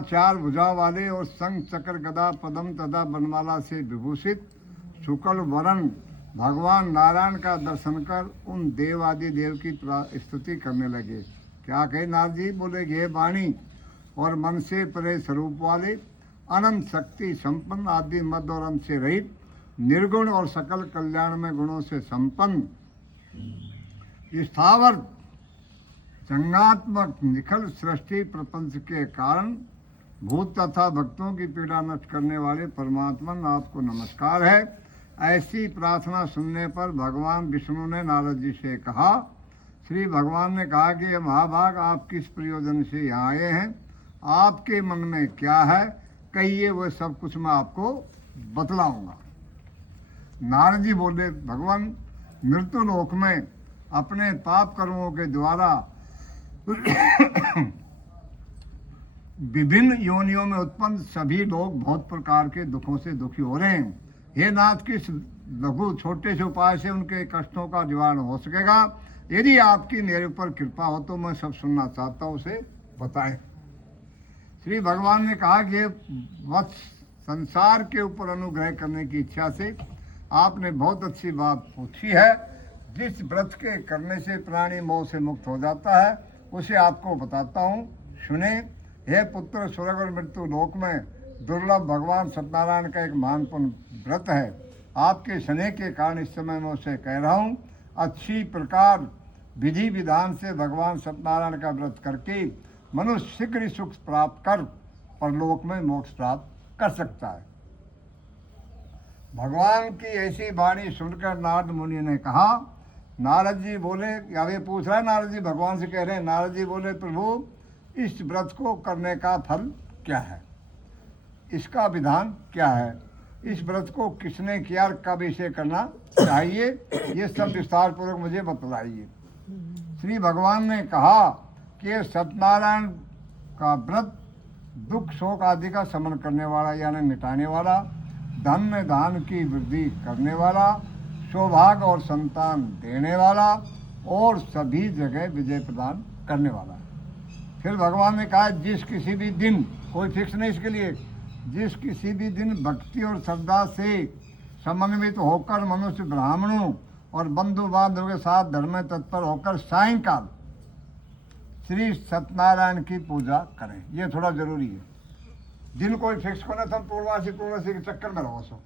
चार भुजा वाले और संग चक्र गदा पदम तथा बनमाला से विभूषित शुक्ल वरण भगवान नारायण का दर्शन कर उन देव आदि देव की स्तुति करने लगे। क्या कहे नारद जी? बोले हे वाणी और मन से परे स्वरूप वाले, अनंत शक्ति संपन्न, आदि मध्य और अंत से रहित, निर्गुण और सकल कल्याण में गुणों से संपन्न, स्थावर जंगात्मक निखल सृष्टि प्रपंच के कारण भूत तथा भक्तों की पीड़ा नष्ट करने वाले परमात्मा आपको नमस्कार है। ऐसी प्रार्थना सुनने पर भगवान विष्णु ने नारद जी से कहा। श्री भगवान ने कहा कि महाभाग, आप किस प्रयोजन से यहाँ आए हैं? आपके मन में क्या है? कहिए, वह सब कुछ मैं आपको बतलाऊंगा। नारद जी बोले, भगवान, मृत्यु लोक में अपने पाप कर्मों के द्वारा विभिन्न योनियों में उत्पन्न सभी लोग बहुत प्रकार के दुखों से दुखी हो रहे हैं। हे नाथ, किस लघु छोटे से उपाय से उनके कष्टों का निवारण हो सकेगा? यदि आपकी मेरे ऊपर कृपा हो तो मैं सब सुनना चाहता हूँ, उसे बताएं। श्री भगवान ने कहा कि वत्स, संसार के ऊपर अनुग्रह करने की इच्छा से आपने बहुत अच्छी बात पूछी है। जिस व्रत के करने से प्राणी मोह से मुक्त हो जाता है उसे आपको बताता हूँ, सुने। हे पुत्र, स्वर्ग और मृत्यु लोक में दुर्लभ भगवान सत्यनारायण का एक महानपूर्ण व्रत है। आपके स्नेह के कारण इस समय मैं उसे कह रहा हूँ। अच्छी प्रकार विधि विधान से भगवान सत्यनारायण का व्रत करके मनुष्य शीघ्र सुख प्राप्त कर परलोक में मोक्ष प्राप्त कर सकता है। भगवान की ऐसी वाणी सुनकर नारद मुनि ने कहा। नारद जी बोले, या वे पूछ रहा है, नारद जी भगवान से कह रहे हैं। नारद जी बोले, प्रभु, इस व्रत को करने का फल क्या है? इसका विधान क्या है? इस व्रत को किसने किया और कब इसे करना चाहिए? ये सब विस्तार पूर्वक मुझे बतलाइए। श्री भगवान ने कहा कि सत्यनारायण का व्रत दुख शोक आदि का शमन करने वाला, यानी मिटाने वाला, धन में दान की वृद्धि करने वाला, सौभाग्य और संतान देने वाला और सभी जगह विजय प्रदान करने वाला है। फिर भगवान ने कहा, जिस किसी भी दिन, कोई फिक्स नहीं इसके लिए, जिस किसी भी दिन भक्ति और श्रद्धा से समन्वित होकर मनुष्य ब्राह्मणों और बंधु बांधवों के साथ धर्म में तत्पर होकर सायंकाल श्री सत्यनारायण की पूजा करें। ये थोड़ा जरूरी है। दिन कोई फिक्स को ना, तुम पूर्वासी के चक्कर में रहो सो।